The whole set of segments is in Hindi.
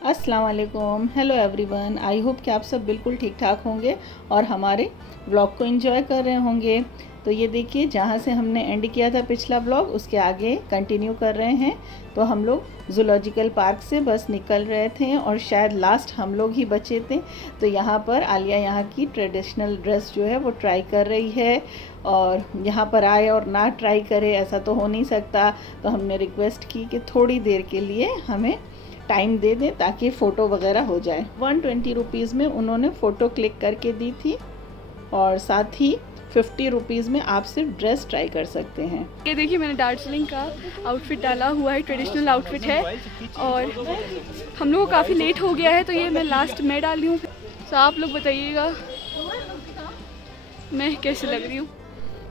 अस्सलाम वालेकुम, हेलो एवरीवन। आई होप कि आप सब बिल्कुल ठीक ठाक होंगे और हमारे व्लॉग को एंजॉय कर रहे होंगे। तो ये देखिए, जहाँ से हमने एंड किया था पिछला व्लॉग, उसके आगे कंटिन्यू कर रहे हैं। तो हम लोग ज़ूलॉजिकल पार्क से बस निकल रहे थे और शायद लास्ट हम लोग ही बचे थे। तो यहाँ पर आलिया यहाँ की ट्रेडिशनल ड्रेस जो है वो ट्राई कर रही है, और यहाँ पर आए और ना ट्राई करे ऐसा तो हो नहीं सकता। तो हमने रिक्वेस्ट की कि थोड़ी देर के लिए हमें टाइम दे दें ताकि फ़ोटो वगैरह हो जाए। 120 रुपीज़ में उन्होंने फ़ोटो क्लिक करके दी थी, और साथ ही 50 रुपीज़ में आप सिर्फ ड्रेस ट्राई कर सकते हैं। ये देखिए, मैंने दार्जिलिंग का आउटफिट डाला हुआ है, ट्रेडिशनल आउटफिट है और हम लोग को काफ़ी लेट हो गया है, तो ये मैं लास्ट में डाली हूँ। तो आप लोग बताइएगा मैं कैसे लग रही हूँ।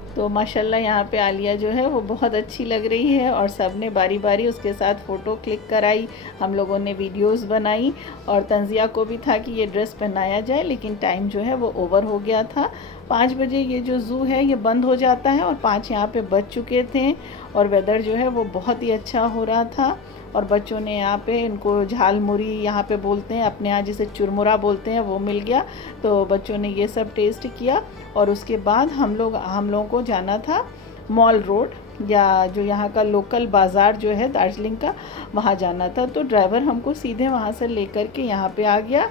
तो माशाल्लाह यहाँ पे आलिया जो है वो बहुत अच्छी लग रही है, और सब ने बारी बारी उसके साथ फ़ोटो क्लिक कराई। हम लोगों ने वीडियोस बनाई, और तंजिया को भी था कि ये ड्रेस पहनाया जाए, लेकिन टाइम जो है वो ओवर हो गया था। 5 बजे ये जो ज़ू है ये बंद हो जाता है, और 5 यहाँ पे बज चुके थे, और वेदर जो है वो बहुत ही अच्छा हो रहा था। और बच्चों ने यहाँ पे, इनको झालमुरी यहाँ पे बोलते हैं, अपने यहाँ जिसे चुरमुरा बोलते हैं, वो मिल गया। तो बच्चों ने ये सब टेस्ट किया, और उसके बाद हम लोगों को जाना था मॉल रोड, या जो यहाँ का लोकल बाज़ार जो है दार्जिलिंग का, वहाँ जाना था। तो ड्राइवर हमको सीधे वहाँ से लेकर के यहाँ पे आ गया,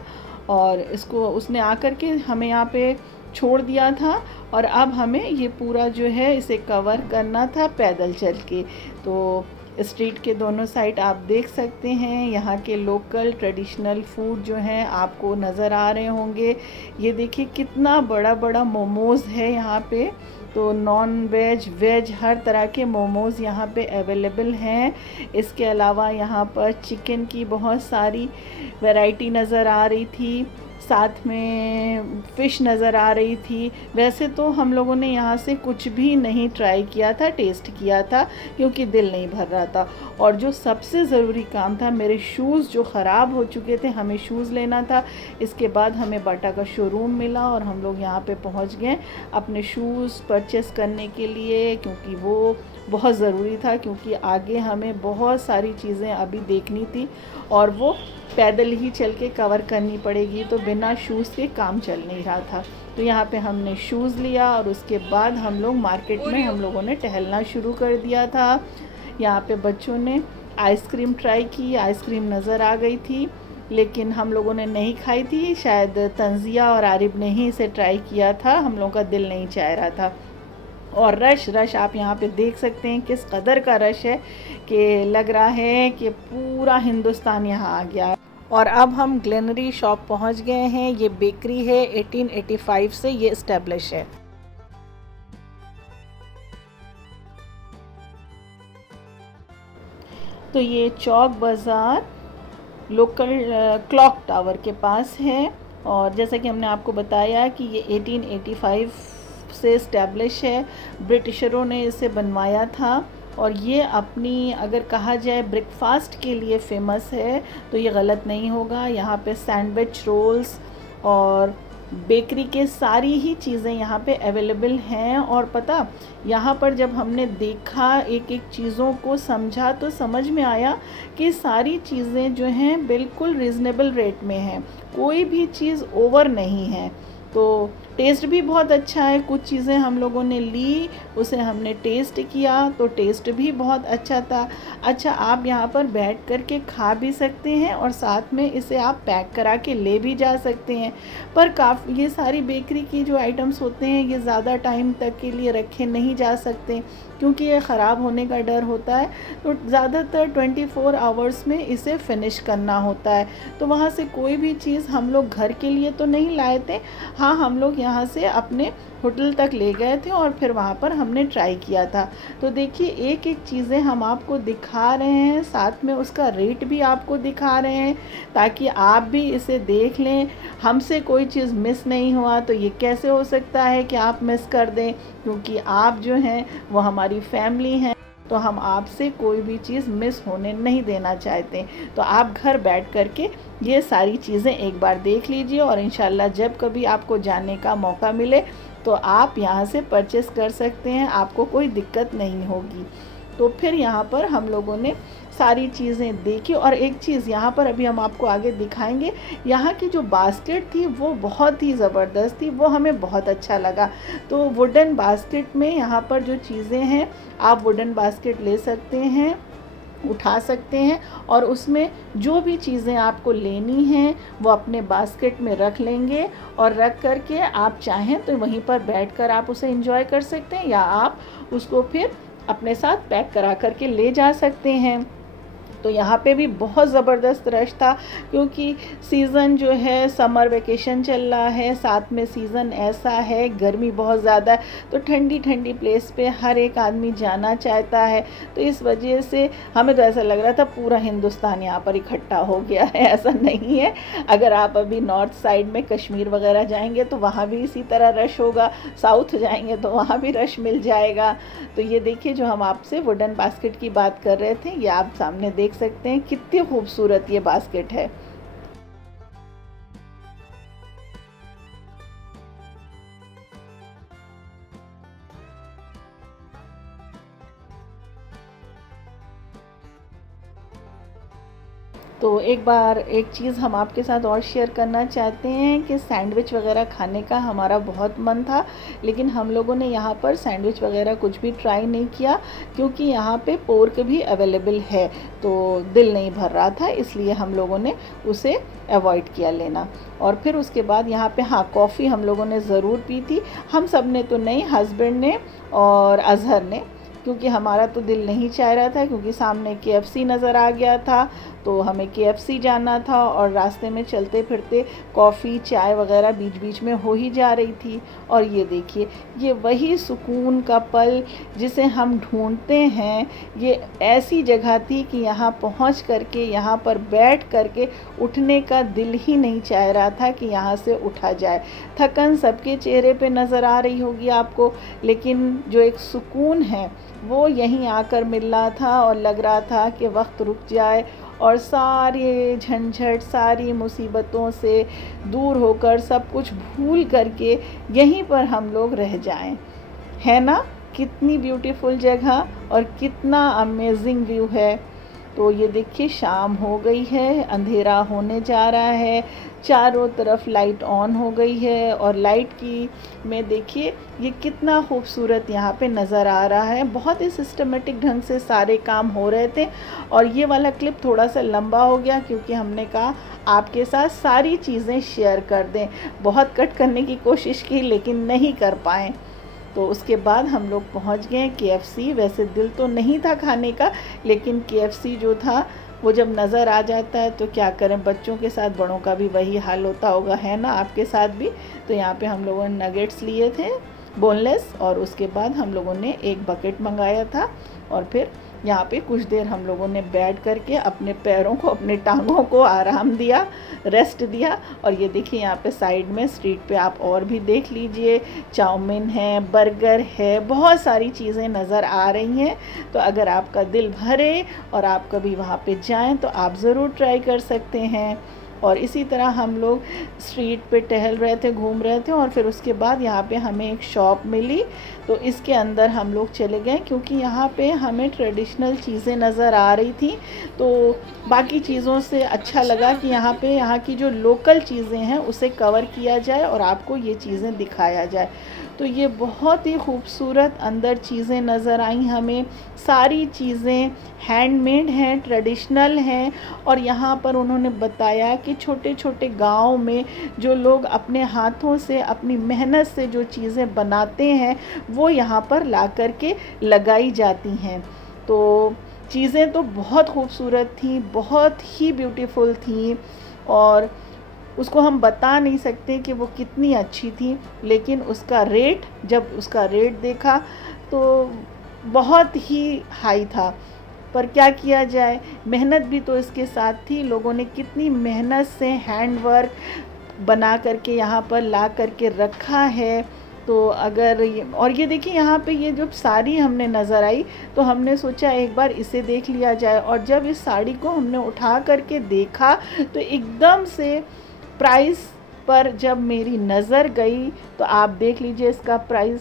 और उसने आकर के हमें यहाँ पे छोड़ दिया था। और अब हमें ये पूरा जो है इसे कवर करना था पैदल चल के। तो स्ट्रीट के दोनों साइड आप देख सकते हैं, यहाँ के लोकल ट्रेडिशनल फूड जो हैं आपको नज़र आ रहे होंगे। ये देखिए कितना बड़ा बड़ा मोमोज़ है यहाँ पे। तो नॉन वेज वेज हर तरह के मोमोज़ यहाँ पे अवेलेबल हैं। इसके अलावा यहाँ पर चिकन की बहुत सारी वैरायटी नज़र आ रही थी, साथ में फ़िश नज़र आ रही थी। वैसे तो हम लोगों ने यहाँ से कुछ भी नहीं ट्राई किया था, टेस्ट किया था, क्योंकि दिल नहीं भर रहा था। और जो सबसे ज़रूरी काम था, मेरे शूज़ जो ख़राब हो चुके थे, हमें शूज़ लेना था। इसके बाद हमें बाटा का शोरूम मिला, और हम लोग यहाँ पे पहुँच गए अपने शूज़ परचेस करने के लिए, क्योंकि वो बहुत ज़रूरी था, क्योंकि आगे हमें बहुत सारी चीज़ें अभी देखनी थी, और वो पैदल ही चल के कवर करनी पड़ेगी। तो बिना शूज़ के काम चल नहीं रहा था। तो यहाँ पे हमने शूज़ लिया, और उसके बाद हम लोग मार्केट में हम लोगों ने टहलना शुरू कर दिया था। यहाँ पे बच्चों ने आइसक्रीम ट्राई की, आइसक्रीम नज़र आ गई थी, लेकिन हम लोगों ने नहीं खाई थी। शायद तंजिया और आरिब ने ही इसे ट्राई किया था, हम लोगों का दिल नहीं चाह रहा था। और रश आप यहाँ पे देख सकते हैं किस कदर का रश है, कि लग रहा है कि पूरा हिंदुस्तान यहाँ आ गया है। और अब हम ग्लेनरी शॉप पहुँच गए हैं। ये बेकरी है, 1885 से ये इस्टेब्लिश है। तो ये चौक बाज़ार लोकल क्लॉक टावर के पास है, और जैसा कि हमने आपको बताया कि ये 1885 से इस्टेब्लिश है। ब्रिटिशरों ने इसे बनवाया था, और ये अपनी, अगर कहा जाए, ब्रेकफास्ट के लिए फ़ेमस है, तो ये गलत नहीं होगा। यहाँ पे सैंडविच, रोल्स और बेकरी के सारी ही चीज़ें यहाँ पे अवेलेबल हैं। और पता, यहाँ पर जब हमने देखा, एक एक चीज़ों को समझा, तो समझ में आया कि सारी चीज़ें जो हैं बिल्कुल रीज़नेबल रेट में हैं, कोई भी चीज़ ओवर नहीं है। तो टेस्ट भी बहुत अच्छा है। कुछ चीज़ें हम लोगों ने ली, उसे हमने टेस्ट किया, तो टेस्ट भी बहुत अच्छा था। अच्छा, आप यहाँ पर बैठ कर के खा भी सकते हैं, और साथ में इसे आप पैक करा के ले भी जा सकते हैं। पर ये सारी बेकरी की जो आइटम्स होते हैं, ये ज़्यादा टाइम तक के लिए रखे नहीं जा सकते, क्योंकि ये ख़राब होने का डर होता है। तो ज़्यादातर 24 आवर्स में इसे फ़िनिश करना होता है। तो वहाँ से कोई भी चीज़ हम लोग घर के लिए तो नहीं लाए थे। हाँ, हम लोग यहाँ से अपने होटल तक ले गए थे, और फिर वहाँ पर हमने ट्राई किया था। तो देखिए, एक एक चीज़ें हम आपको दिखा रहे हैं, साथ में उसका रेट भी आपको दिखा रहे हैं, ताकि आप भी इसे देख लें। हमसे कोई चीज़ मिस नहीं हुआ, तो ये कैसे हो सकता है कि आप मिस कर दें, क्योंकि आप जो हैं वो हमारी फैमिली हैं। तो हम आपसे कोई भी चीज़ मिस होने नहीं देना चाहते। तो आप घर बैठ कर के ये सारी चीज़ें एक बार देख लीजिए, और इंशाल्लाह जब कभी आपको जाने का मौका मिले तो आप यहाँ से परचेस कर सकते हैं, आपको कोई दिक्कत नहीं होगी। तो फिर यहाँ पर हम लोगों ने सारी चीज़ें देखी। और एक चीज़ यहाँ पर अभी हम आपको आगे दिखाएंगे, यहाँ की जो बास्केट थी वो बहुत ही ज़बरदस्त थी, वो हमें बहुत अच्छा लगा। तो वुडन बास्केट में यहाँ पर जो चीज़ें हैं, आप वुडन बास्केट ले सकते हैं, उठा सकते हैं, और उसमें जो भी चीज़ें आपको लेनी हैं वो अपने बास्केट में रख लेंगे, और रख करके आप चाहें तो वहीं पर बैठकर आप उसे एंजॉय कर सकते हैं, या आप उसको फिर अपने साथ पैक करा करके ले जा सकते हैं। तो यहाँ पे भी बहुत ज़बरदस्त रश था, क्योंकि सीज़न जो है समर वेकेशन चल रहा है, साथ में सीज़न ऐसा है गर्मी बहुत ज़्यादा है, तो ठंडी ठंडी प्लेस पे हर एक आदमी जाना चाहता है। तो इस वजह से हमें तो ऐसा लग रहा था पूरा हिंदुस्तान यहाँ पर इकट्ठा हो गया है, ऐसा नहीं है। अगर आप अभी नॉर्थ साइड में कश्मीर वगैरह जाएंगे तो वहाँ भी इसी तरह रश होगा, साउथ जाएंगे तो वहाँ भी रश मिल जाएगा। तो ये देखिए, जो हम आपसे वुडन बास्केट की बात कर रहे थे, ये आप सामने देख सकते हैं कितनी खूबसूरत ये बास्केट है। तो एक बार एक चीज़ हम आपके साथ और शेयर करना चाहते हैं कि सैंडविच वगैरह खाने का हमारा बहुत मन था, लेकिन हम लोगों ने यहाँ पर सैंडविच वगैरह कुछ भी ट्राई नहीं किया, क्योंकि यहाँ पे पोर्क भी अवेलेबल है, तो दिल नहीं भर रहा था, इसलिए हम लोगों ने उसे अवॉइड किया लेना। और फिर उसके बाद यहाँ पे हाँ, कॉफ़ी हम लोगों ने ज़रूर पी थी। हम सब ने तो नहीं, हस्बैंड ने और अजहर ने, क्योंकि हमारा तो दिल नहीं चाह रहा था, क्योंकि सामने KFC नज़र आ गया था, तो हमें KFC जाना था, और रास्ते में चलते फिरते कॉफ़ी चाय वगैरह बीच बीच में हो ही जा रही थी। और ये देखिए, ये वही सुकून का पल जिसे हम ढूंढते हैं। ये ऐसी जगह थी कि यहाँ पहुँच करके, यहाँ पर बैठ करके उठने का दिल ही नहीं चाह रहा था कि यहाँ से उठा जाए। थकन सबके चेहरे पे नज़र आ रही होगी आपको, लेकिन जो एक सुकून है वो यहीं आकर मिल रहा था, और लग रहा था कि वक्त रुक जाए और सारे झंझट, सारी मुसीबतों से दूर होकर, सब कुछ भूल करके यहीं पर हम लोग रह जाएं। है ना, कितनी ब्यूटीफुल जगह और कितना अमेजिंग व्यू है। तो ये देखिए, शाम हो गई है, अंधेरा होने जा रहा है, चारों तरफ लाइट ऑन हो गई है, और लाइट की में देखिए ये कितना खूबसूरत यहाँ पे नज़र आ रहा है। बहुत ही सिस्टमेटिक ढंग से सारे काम हो रहे थे। और ये वाला क्लिप थोड़ा सा लंबा हो गया, क्योंकि हमने कहा आपके साथ सारी चीज़ें शेयर कर दें। बहुत कट करने की कोशिश की, लेकिन नहीं कर पाए। तो उसके बाद हम लोग पहुंच गए KFC। वैसे दिल तो नहीं था खाने का, लेकिन KFC जो था वो जब नज़र आ जाता है तो क्या करें, बच्चों के साथ बड़ों का भी वही हाल होता होगा, है ना, आपके साथ भी। तो यहाँ पे हम लोगों ने नगेट्स लिए थे बोनलेस, और उसके बाद हम लोगों ने एक बकेट मंगाया था, और फिर यहाँ पे कुछ देर हम लोगों ने बैठ करके अपने पैरों को, अपने टांगों को आराम दिया, रेस्ट दिया। और ये देखिए, यहाँ पे साइड में स्ट्रीट पे आप और भी देख लीजिए, चाउमीन है, बर्गर है, बहुत सारी चीज़ें नज़र आ रही हैं। तो अगर आपका दिल भरे और आप कभी वहाँ पे जाएं तो आप ज़रूर ट्राई कर सकते हैं। और इसी तरह हम लोग स्ट्रीट पे टहल रहे थे, घूम रहे थे, और फिर उसके बाद यहाँ पे हमें एक शॉप मिली, तो इसके अंदर हम लोग चले गए, क्योंकि यहाँ पे हमें ट्रेडिशनल चीज़ें नज़र आ रही थी। तो बाकी चीज़ों से अच्छा लगा कि यहाँ पे यहाँ की जो लोकल चीज़ें हैं उसे कवर किया जाए और आपको ये चीज़ें दिखाया जाए। तो ये बहुत ही खूबसूरत अंदर चीज़ें नज़र आई हमें। सारी चीज़ें हैंडमेड हैं, ट्रेडिशनल हैं, और यहाँ पर उन्होंने बताया कि छोटे छोटे गांव में जो लोग अपने हाथों से, अपनी मेहनत से जो चीज़ें बनाते हैं वो यहाँ पर ला कर के लगाई जाती हैं। तो चीज़ें तो बहुत खूबसूरत थी, बहुत ही ब्यूटीफुल थी, और उसको हम बता नहीं सकते कि वो कितनी अच्छी थी। लेकिन उसका रेट, जब उसका रेट देखा तो बहुत ही हाई था, पर क्या किया जाए, मेहनत भी तो इसके साथ थी। लोगों ने कितनी मेहनत से हैंड वर्क बना करके यहाँ पर ला करके रखा है। तो अगर और ये देखिए, यहाँ पे ये जब साड़ी हमने नज़र आई तो हमने सोचा एक बार इसे देख लिया जाए, और जब इस साड़ी को हमने उठा करके देखा तो एकदम से प्राइस पर जब मेरी नज़र गई तो आप देख लीजिए, इसका प्राइस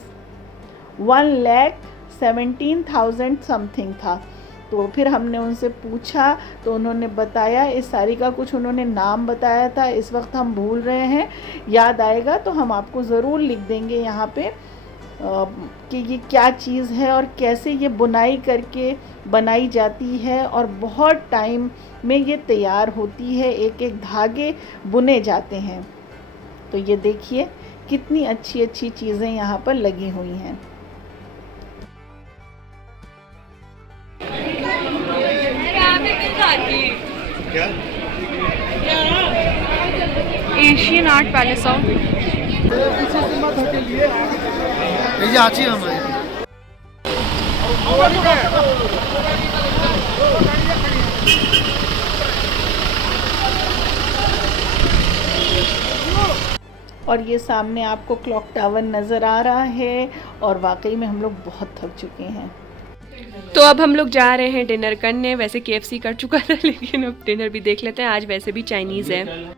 17,000 समथिंग था। तो फिर हमने उनसे पूछा तो उन्होंने बताया, इस साड़ी का कुछ उन्होंने नाम बताया था, इस वक्त हम भूल रहे हैं, याद आएगा तो हम आपको ज़रूर लिख देंगे यहाँ पे कि ये क्या चीज़ है और कैसे ये बुनाई करके बनाई जाती है, और बहुत टाइम में ये तैयार होती है, एक एक धागे बुने जाते हैं। तो ये देखिए कितनी अच्छी अच्छी चीज़ें यहाँ पर लगी हुई हैं। एशियन आर्ट पैलेस आओ। और ये सामने आपको क्लॉक टावर नज़र आ रहा है, और वाकई में हम लोग बहुत थक चुके हैं। तो अब हम लोग जा रहे हैं डिनर करने। वैसे KFC कर चुका था, लेकिन अब डिनर भी देख लेते हैं। आज वैसे भी चाइनीज़ है।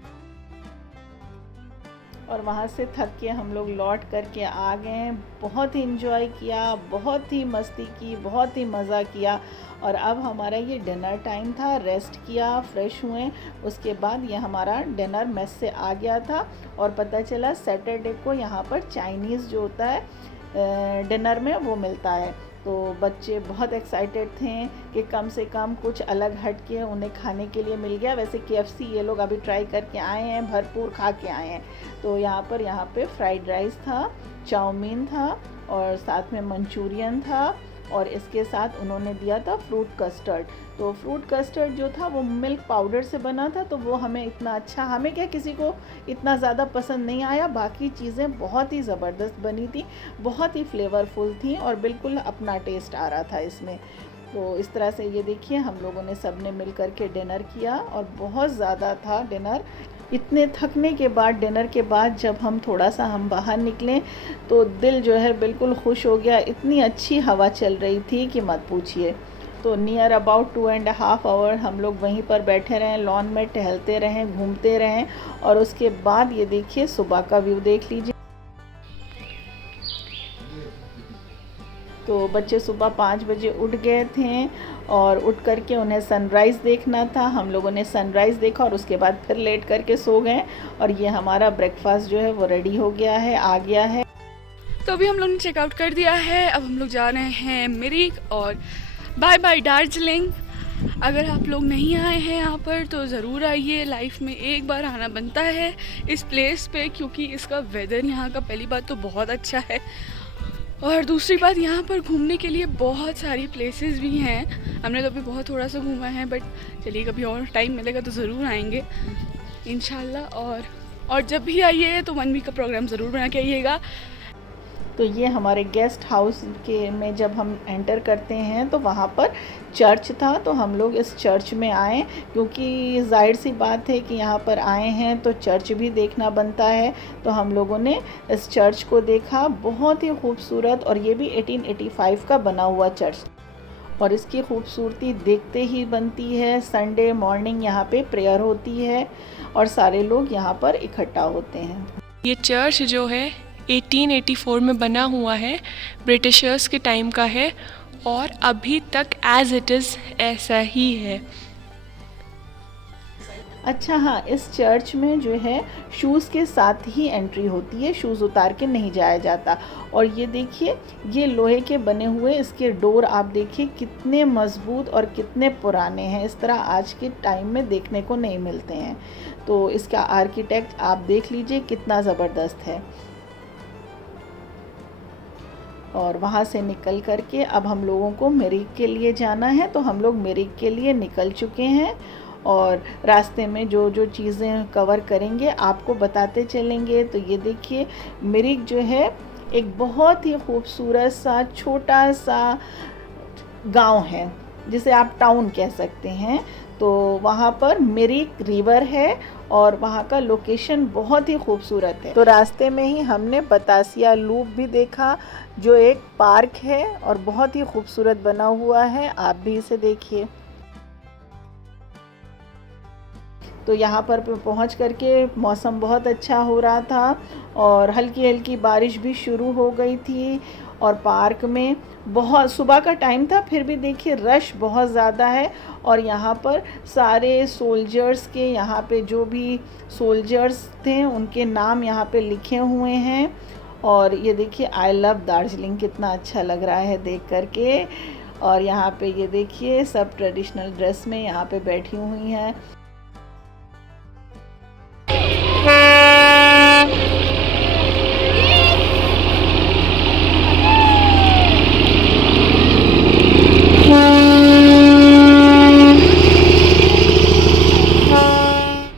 और वहाँ से थक के हम लोग लौट करके आ गए हैं। बहुत ही इन्जॉय किया, बहुत ही मस्ती की, बहुत ही मज़ा किया। और अब हमारा ये डिनर टाइम था, रेस्ट किया, फ्रेश हुए। उसके बाद ये हमारा डिनर मेस से आ गया था, और पता चला सैटरडे को यहाँ पर चाइनीज़ जो होता है डिनर में वो मिलता है। तो बच्चे बहुत एक्साइटेड थे कि कम से कम कुछ अलग हट के उन्हें खाने के लिए मिल गया। वैसे KFC ये लोग अभी ट्राई करके आए हैं, भरपूर खा के आए हैं। तो यहाँ पे फ्राइड राइस था, चाउमीन था, और साथ में मंचूरियन था, और इसके साथ उन्होंने दिया था फ्रूट कस्टर्ड। तो फ्रूट कस्टर्ड जो था वो मिल्क पाउडर से बना था, तो वो हमें इतना अच्छा, हमें क्या किसी को इतना ज़्यादा पसंद नहीं आया। बाकी चीज़ें बहुत ही ज़बरदस्त बनी थी, बहुत ही फ्लेवरफुल थी, और बिल्कुल अपना टेस्ट आ रहा था इसमें। तो इस तरह से ये देखिए हम लोगों ने सब ने मिल कर के डिनर किया, और बहुत ज़्यादा था डिनर। इतने थकने के बाद, डिनर के बाद जब हम थोड़ा सा बाहर निकले तो दिल जो है बिल्कुल खुश हो गया। इतनी अच्छी हवा चल रही थी कि मत पूछिए। तो नियर अबाउट 2.5 आवर हम लोग वहीं पर बैठे रहें, लॉन में टहलते रहें, घूमते रहें, और उसके बाद ये देखिए सुबह का व्यू देख लीजिए। तो बच्चे सुबह 5 बजे उठ गए थे, और उठ करके उन्हें सनराइज़ देखना था। हम लोगों ने सनराइज़ देखा, और उसके बाद फिर लेट करके सो गए। और ये हमारा ब्रेकफास्ट जो है वो रेडी हो गया है, आ गया है। तो अभी हम लोग ने चेकआउट कर दिया है। अब हम लोग जा रहे हैं मिरिक, और बाय बाय दार्जिलिंग। अगर आप लोग नहीं आए हैं यहाँ पर तो ज़रूर आइए, लाइफ में एक बार आना बनता है इस प्लेस पे, क्योंकि इसका वेदर यहाँ का पहली बात तो बहुत अच्छा है, और दूसरी बात यहाँ पर घूमने के लिए बहुत सारी प्लेसेस भी हैं। हमने तो अभी बहुत थोड़ा सा घूमा है, बट चलिए कभी और टाइम मिलेगा तो ज़रूर आएंगे इंशाल्लाह। और जब भी आइए तो 1 वीक का प्रोग्राम ज़रूर बना के आइएगा। तो ये हमारे गेस्ट हाउस के में जब हम एंटर करते हैं तो वहाँ पर चर्च था, तो हम लोग इस चर्च में आए, क्योंकि जाहिर सी बात है कि यहाँ पर आए हैं तो चर्च भी देखना बनता है। तो हम लोगों ने इस चर्च को देखा, बहुत ही खूबसूरत, और ये भी 1885 का बना हुआ चर्च, और इसकी खूबसूरती देखते ही बनती है। संडे मॉर्निंग यहाँ पे प्रेयर होती है, और सारे लोग यहाँ पर इकट्ठा होते हैं। ये चर्च जो है 1884 में बना हुआ है, ब्रिटिशर्स के टाइम का है, और अभी तक एज इट इज़ ऐसा ही है। अच्छा हाँ, इस चर्च में जो है शूज़ के साथ ही एंट्री होती है, शूज़ उतार के नहीं जाया जाता। और ये देखिए, ये लोहे के बने हुए इसके डोर आप देखिए कितने मज़बूत और कितने पुराने हैं। इस तरह आज के टाइम में देखने को नहीं मिलते हैं। तो इसका आर्किटेक्ट आप देख लीजिए कितना ज़बरदस्त है। और वहाँ से निकल करके अब हम लोगों को मिरिक के लिए जाना है, तो हम लोग मिरिक के लिए निकल चुके हैं, और रास्ते में जो जो चीज़ें कवर करेंगे आपको बताते चलेंगे। तो ये देखिए मिरिक जो है एक बहुत ही खूबसूरत सा छोटा सा गांव है, जिसे आप टाउन कह सकते हैं। तो वहाँ पर मिरिक रिवर है, और वहाँ का लोकेशन बहुत ही खूबसूरत है। तो रास्ते में ही हमने बतासिया लूप भी देखा, जो एक पार्क है और बहुत ही खूबसूरत बना हुआ है। आप भी इसे देखिए। तो यहाँ पर पहुँच करके मौसम बहुत अच्छा हो रहा था, और हल्की हल्की बारिश भी शुरू हो गई थी, और पार्क में बहुत सुबह का टाइम था, फिर भी देखिए रश बहुत ज़्यादा है। और यहाँ पर सारे सोल्जर्स के, यहाँ पे जो भी सोल्जर्स थे उनके नाम यहाँ पे लिखे हुए हैं। और ये देखिए आई लव दार्जिलिंग कितना अच्छा लग रहा है देख करके। और यहाँ पे ये देखिए सब ट्रेडिशनल ड्रेस में यहाँ पे बैठी हुई हैं।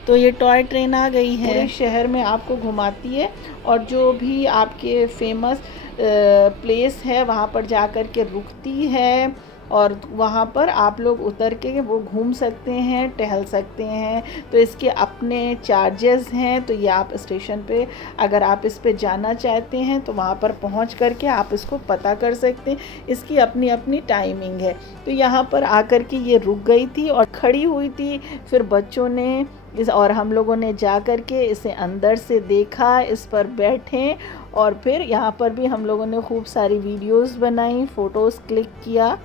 तो ये टॉय ट्रेन आ गई है, पूरे शहर में आपको घुमाती है और जो भी आपके फेमस प्लेस है वहाँ पर जा कर के रुकती है और वहाँ पर आप लोग उतर के वो घूम सकते हैं, टहल सकते हैं। तो इसके अपने चार्जेस हैं। तो ये आप स्टेशन पे अगर आप इस पे जाना चाहते हैं तो वहाँ पर पहुँच कर के आप इसको पता कर सकते हैं। इसकी अपनी अपनी टाइमिंग है। तो यहाँ पर आकर के ये रुक गई थी और खड़ी हुई थी। फिर बच्चों ने और हम लोगों ने जा कर के इसे अंदर से देखा, इस पर बैठे और फिर यहाँ पर भी हम लोगों ने खूब सारी वीडियोस बनाई, फ़ोटोज़ क्लिक किया।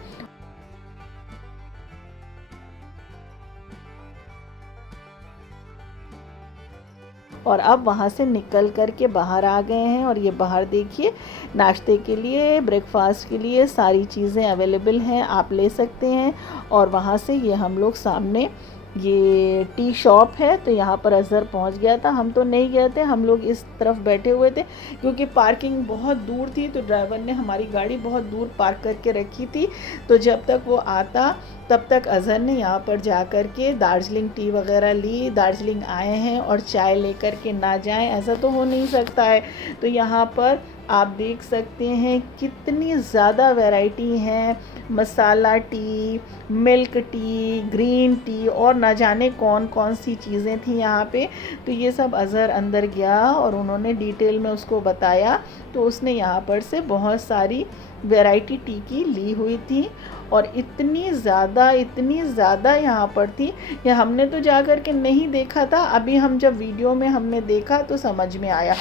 और अब वहाँ से निकल कर के बाहर आ गए हैं और ये बाहर देखिए नाश्ते के लिए, ब्रेकफास्ट के लिए सारी चीज़ें अवेलेबल हैं, आप ले सकते हैं। और वहाँ से ये हम लोग सामने ये टी शॉप है, तो यहाँ पर अज़हर पहुँच गया था। हम तो नहीं गए थे, हम लोग इस तरफ बैठे हुए थे क्योंकि पार्किंग बहुत दूर थी। तो ड्राइवर ने हमारी गाड़ी बहुत दूर पार्क करके रखी थी। तो जब तक वो आता तब तक अज़हर ने यहाँ पर जा कर के दार्जिलिंग टी वगैरह ली। दार्जिलिंग आए हैं और चाय लेकर के ना जाएं, ऐसा तो हो नहीं सकता है। तो यहाँ पर आप देख सकते हैं कितनी ज़्यादा वैरायटी हैं, masala tea, milk tea, green tea और ना जाने कौन कौन सी चीज़ें थी यहाँ पे। तो ये सब अज़हर अंदर गया और उन्होंने डिटेल में उसको बताया। तो उसने यहाँ पर से बहुत सारी वैरायटी टी की ली हुई थी और इतनी ज़्यादा यहाँ पर थी, ये हमने तो जा कर के नहीं देखा था। अभी हम जब वीडियो में हमने देखा तो समझ में आया।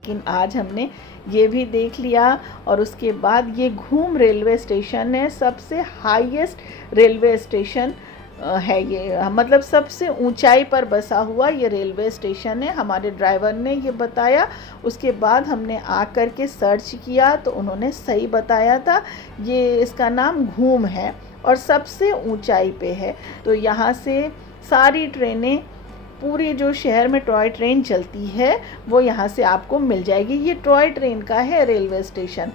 लेकिन आज हमने ये भी देख लिया। और उसके बाद ये घूम रेलवे स्टेशन है, सबसे हाईएस्ट रेलवे स्टेशन है ये, मतलब सबसे ऊंचाई पर बसा हुआ ये रेलवे स्टेशन है। हमारे ड्राइवर ने ये बताया। उसके बाद हमने आकर के सर्च किया तो उन्होंने सही बताया था। ये इसका नाम घूम है और सबसे ऊंचाई पे है। तो यहाँ से सारी ट्रेनें, पूरी जो शहर में टॉय ट्रेन चलती है वो यहाँ से आपको मिल जाएगी। ये टॉय ट्रेन का है रेलवे स्टेशन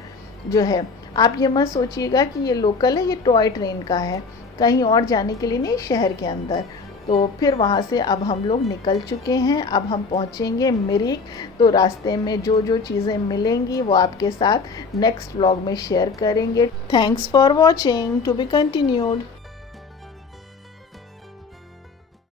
जो है। आप ये मत सोचिएगा कि ये लोकल है, ये टॉय ट्रेन का है, कहीं और जाने के लिए नहीं, शहर के अंदर। तो फिर वहाँ से अब हम लोग निकल चुके हैं। अब हम पहुँचेंगे मिरिक। तो रास्ते में जो जो चीज़ें मिलेंगी वो आपके साथ नेक्स्ट व्लॉग में शेयर करेंगे। Thanks for watching, to be continued.